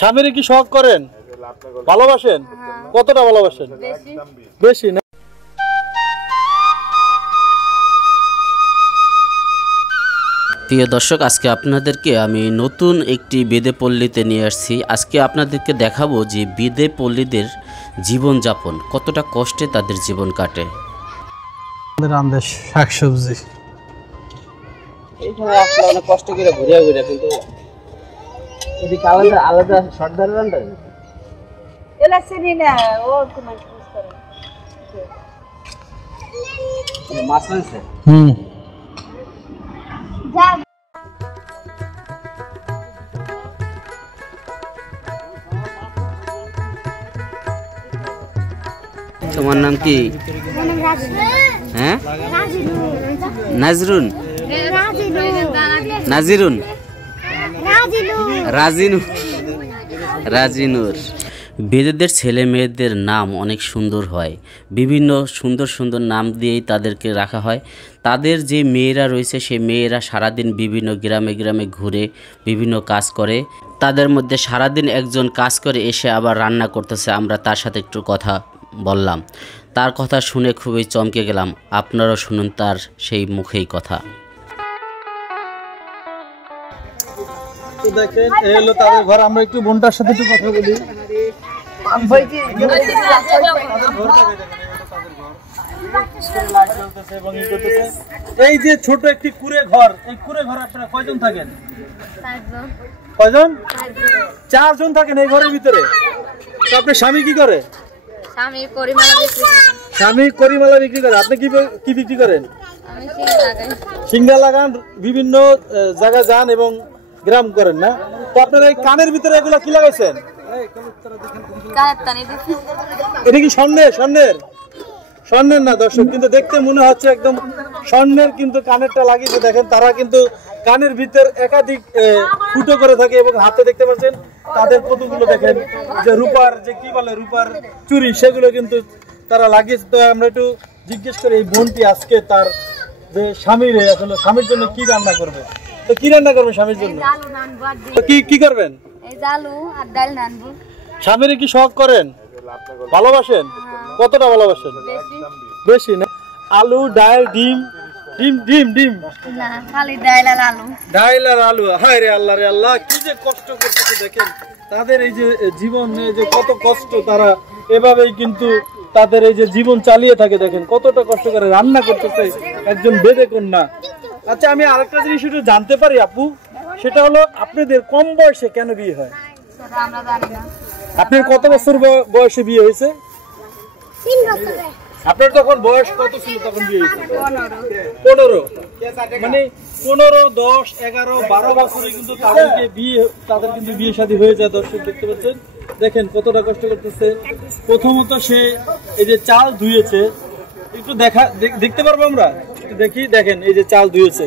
স্বামীরে কি শখ করেন, ভালোবাসেন? কতটা ভালোবাসেন? বেশি না? প্রিয় দর্শক, আজকে আপনাদেরকে আমি নতুন একটি বেদে পল্লীতে নিয়ে আসছি। আজকে আপনাদেরকে দেখাবো যে বেদে পল্লীদের জীবনযাপন কতটা কষ্টে তাদের জীবন কাটে। আমাদের শাকসবজি এইখানে আসলে অনেক কষ্ট করে ঘুরিয়া ঘুরিয়া, কিন্তু এদিকে আলাদা আলাদা সর্দার রান্না এলা চিনি না। ও তোমার ইউজ করে মাছ আনছে। যা তোমার নাম কি? হ্যাঁ, নাজরুন, নাজিরুন, রাজিনুর। বেদেদের ছেলে মেয়েদের নাম অনেক সুন্দর হয়, বিভিন্ন সুন্দর সুন্দর নাম দিয়েই তাদেরকে রাখা হয়। তাদের যে মেয়েরা রয়েছে সেই মেয়েরা সারাদিন বিভিন্ন গ্রামে গ্রামে ঘুরে বিভিন্ন কাজ করে। তাদের মধ্যে সারাদিন একজন কাজ করে এসে আবার রান্না করতেছে। আমরা তার সাথে একটু কথা বললাম, তার কথা শুনে খুবই চমকে গেলাম। আপনারাও শুনুন তার সেই মুখেই কথা। তো দেখেন, এই হলো তাদের ঘর। আমরা একটু বোনটার সাথে একটু কথা বলি। এই যে ছোট একটি কুড়ে ঘর, এই কুড়ে ঘর আপনারা কয়জন থাকেন? কয়জন? 4 জন থাকেন এই ঘরের ভিতরে। তো আপনার স্বামী কি করে? স্বামী করিমালা বিক্রি করে। স্বামী করিমালা বিক্রি করে। আপনি কি বিক্রি করেন? আমি সিঙ্গা লাগাই। সিঙ্গা লাগান, বিভিন্ন জায়গায় যান এবং গ্রাম করেন না? তো আপনারা এই কানের ভিতরে এগুলো কি লাগাইছেন? এটা কি স্বর্ণের? স্বর্ণের না দর্শক, কিন্তু দেখতে মনে হচ্ছে একদম স্বর্ণের, কিন্তু কানেরটা লাগিয়েছে। দেখেন, তারা কিন্তু কানের ভিতর একাধিক ফুটো করে থাকে এবং হাতে দেখতে পাচ্ছেন তাদের কতগুলো, দেখেন যে রূপার, যে কি বলে রূপার চুরি, সেগুলো কিন্তু তারা লাগিয়েছে। তো আমরা একটু জিজ্ঞেস করি এই বোনটি আজকে তার যে স্বামীর, আসলে স্বামীর জন্য কি রান্না করবে। তো কি রান্না করবেন স্বামীর জন্য? কি করবেন? স্বামীর কি শখ করেন, ভালোবাসেন? কতটা ভালোবাসেন? বেশি না? আলু, ডাল, ডিম। ডিম ডিম ডিম না, খালি ডাল আর আলু। ডাল আর আলু। হায় রে আল্লাহ রে আল্লাহ, কি যে কষ্ট করতেছে দেখেন। তাদের এই যে জীবনে যে কত কষ্ট, তারা এভাবেই কিন্তু তাদের এই যে জীবন চালিয়ে থাকে। দেখেন কতটা কষ্ট করে রান্না করতেছে একজন বেদে কন্যা। আচ্ছা, আমি আরেকটা জিনিস একটু জানতে পারি আপু, সেটা হলো আপনাদের কম বয়সে কেন বিয়ে হয়? আমরা জানি না। আপনার কত বছর বয়সে বিয়ে হয়েছে? 3 বছর। আপনার তখন বয়স কত ছিল তখন বিয়ে হয়েছে? 15। মানে 15, 10, 11, 12 বছরে কিন্তু তাদের কিন্তু বিয়ে শাদী হয়ে যায়। দর্শক দেখতে পাচ্ছেন, দেখেন কতটা কষ্ট করতেছে। প্রথমত সে এই যে চাল ধুয়েছে, একটু দেখতে পারবো আমরা? দেখি, দেখেন এই যে চাল ধুয়েছে।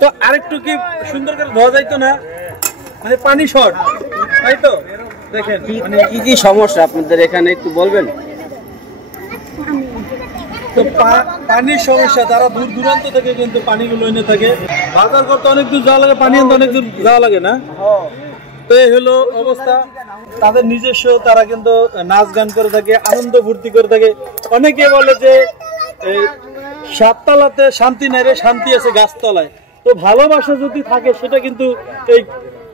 তো আরেকটু কি সুন্দর করে ধোয়া যাইতো না? মানে পানি শর্ট, তাই তো? দেখেন মানে কি কি সমস্যা আপনাদের এখানে একটু বলবেন? তো পানির সমস্যা, তারা দূর দূরান্ত থেকে কিন্তু পানিগুলো এনে থাকে। বাজার করতে অনেক দূর যাওয়া লাগে, পানি আনতে অনেক দূর যাওয়া লাগে না? তো এই হলো অবস্থা। তাদের নিজস্ব, তারা কিন্তু নাচ গান করে থাকে, আনন্দ ফুর্তি করে থাকে। অনেকে বলে যে এই 7 তলাতে শান্তি নাই রে, শান্তি আছে গাছতলায়। তো ভালোবাসা যদি থাকে সেটা কিন্তু এই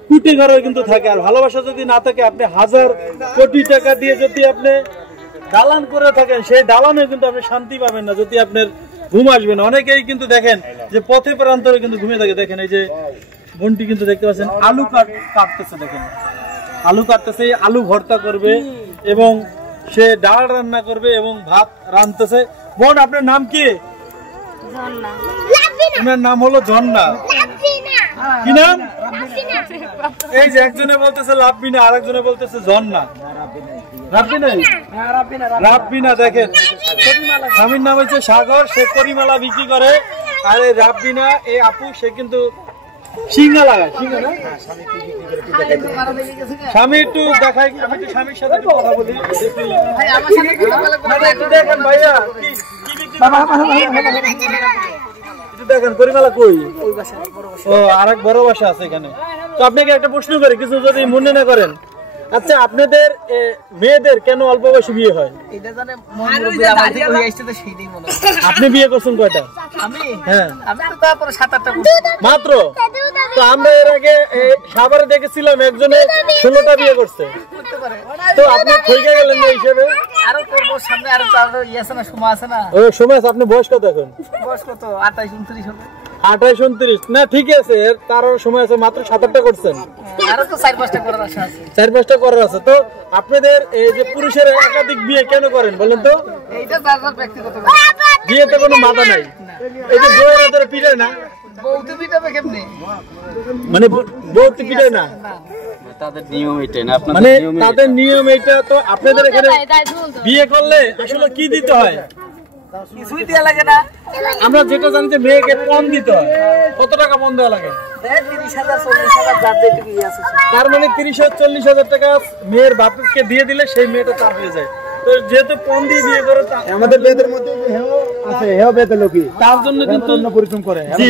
কুটি ঘরে কিন্তু থাকে। আর ভালোবাসা যদি না থাকে, আপনি 1000 কোটি টাকা দিয়ে যদি আপনি দালান করে থাকেন, সেই দালানে কিন্তু আপনি শান্তি পাবেন না, যদি আপনার ঘুম আসবে না। অনেকেই কিন্তু দেখেন যে পথে প্রান্তরে কিন্তু ঘুমিয়ে থাকে। দেখেন এই যে বোনটি কিন্তু দেখতে পাচ্ছেন আলু কাটতেছে। দেখেন আলু কাটতেছে, আলু ভর্তা করবে এবং সে ডাল রান্না করবে এবং ভাত রাঁধতেছে। বোন, আপনার নাম কি? আপনার নাম হলো ঝর্ণা। কি নাম? এই যে একজনে বলতেছে লাভবিনা, আরেকজনে বলতেছে ঝর্ণা। রাব্বিনা। দেখেন, স্বামীর নাম হচ্ছে সাগর, সে করিমালা বিক্রি করে। আর এই রাব্বিনা, এই আপু, সে কিন্তু সিঙ্গা লাগায়। সিঙ্গা না? স্বামী একটু দেখাই, আমি একটু স্বামীর সাথে কথা বলি। দেখেন ভাইয়া, একটু দেখেন করিমালা কই? ও, আরেক বড় বাসা আছে এখানে। তো আপনাকে একটা প্রশ্ন করি, কিছু যদি মনে না করেন, আচ্ছা আপনাদের মেয়েদের কেন অল্প বয়সে বিয়ে হয়? এটা জানে মুরব্বি আমার থেকে হয়ে আসছে তো সেইটাই মনে হয়। আপনি বিয়ে করছেন কয়টা? আমি হ্যাঁ আমি তো তারপরে 7-8টা মাত্র। তো আমরা এর আগে সাভারে দেখেছিলাম একজনে 16টা বিয়ে করছে। করতে পারে। তো আপনি থেকে গেলেন না হিসেবে? আরো করব সামনে, আরো তার আছে না, সময় আছে না। ও সময় আছে। আপনি বয়স কত এখন? বয়স কত? 28-29 হবে। 28-29 না ঠিক আছে, তার সময় আছে। মাত্র 7-8টা করছেন, আরো তো 4-5টা করার আশা আছে। 4-5টা করার আছে। তো আপনাদের এই যে পুরুষের একাধিক বিয়ে কেন করেন বলেন তো? এইটা তার ব্যক্তিগত ব্যাপার। বিয়েতে কোনো বাধা নাই। এই যে বউয়ের ধরে পিটায় না, বউতে পিটাবে কেমনে? মানে বউতে পিটায় না, তাদের নিয়ম এটাই না, মানে তাদের নিয়ম এইটা। তো আপনাদের এখানে বিয়ে করলে আসলে কি দিতে হয়? কিছুই দেয়া লাগে না। আমরা যেটা জানি যে মেয়েকে পণ দিতে হয়। কত টাকা পণ দেওয়া লাগে? 30,000-40,000 যার যেটুকু আছে। তার মানে 30,000-40,000 টাকা মেয়ের বাপকে দিয়ে দিলে সেই মেয়েটা তার হয়ে যায়। তো যেহেতু পণ দিয়ে বিয়ে করে, আমাদের বেদের মধ্যে যে হেও আছে, হেও বেদের লোকই তার জন্য কিন্তু অন্য পরিশ্রম করে। জি,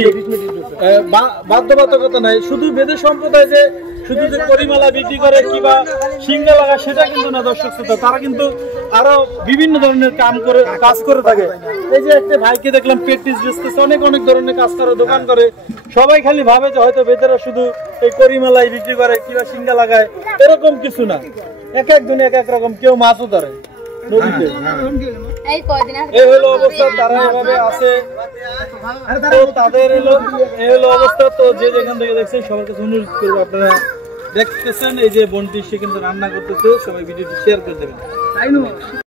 বাধ্যবাধকতা নাই। শুধু বেদের সম্প্রদায় যে শুধু যে পরিমালা বিক্রি করে কিংবা সিঙ্গা লাগা সেটা কিন্তু না দর্শক শ্রোতা, তারা কিন্তু আরো বিভিন্ন ধরনের কাজ করে থাকে। এই যে একটা ভাইকে দেখলাম পেটিস বেচতেছে, অনেক অনেক ধরনের কাজ করে, দোকান করে। সবাই খালি ভাবে যে হয়তো বেদেরা শুধু এই পরিমালাই বিক্রি করে কিংবা সিঙ্গা লাগায়, এরকম কিছু না। এক একজনে এক এক রকম। কেউ মাছও ধরে নদীতে। এই কয়দিন আগে এই হলো অবস্থা, তারা এভাবে আছে। তো তাদের এই হলো অবস্থা। তো যে যেখান থেকে দেখছেন সবার কাছে অনুরোধ করবো, আপনারা দেখতেছেন এই যে বোনটি, সে কিন্তু রান্না করতেছে, সবাই ভিডিওটি শেয়ার করে দেবেন।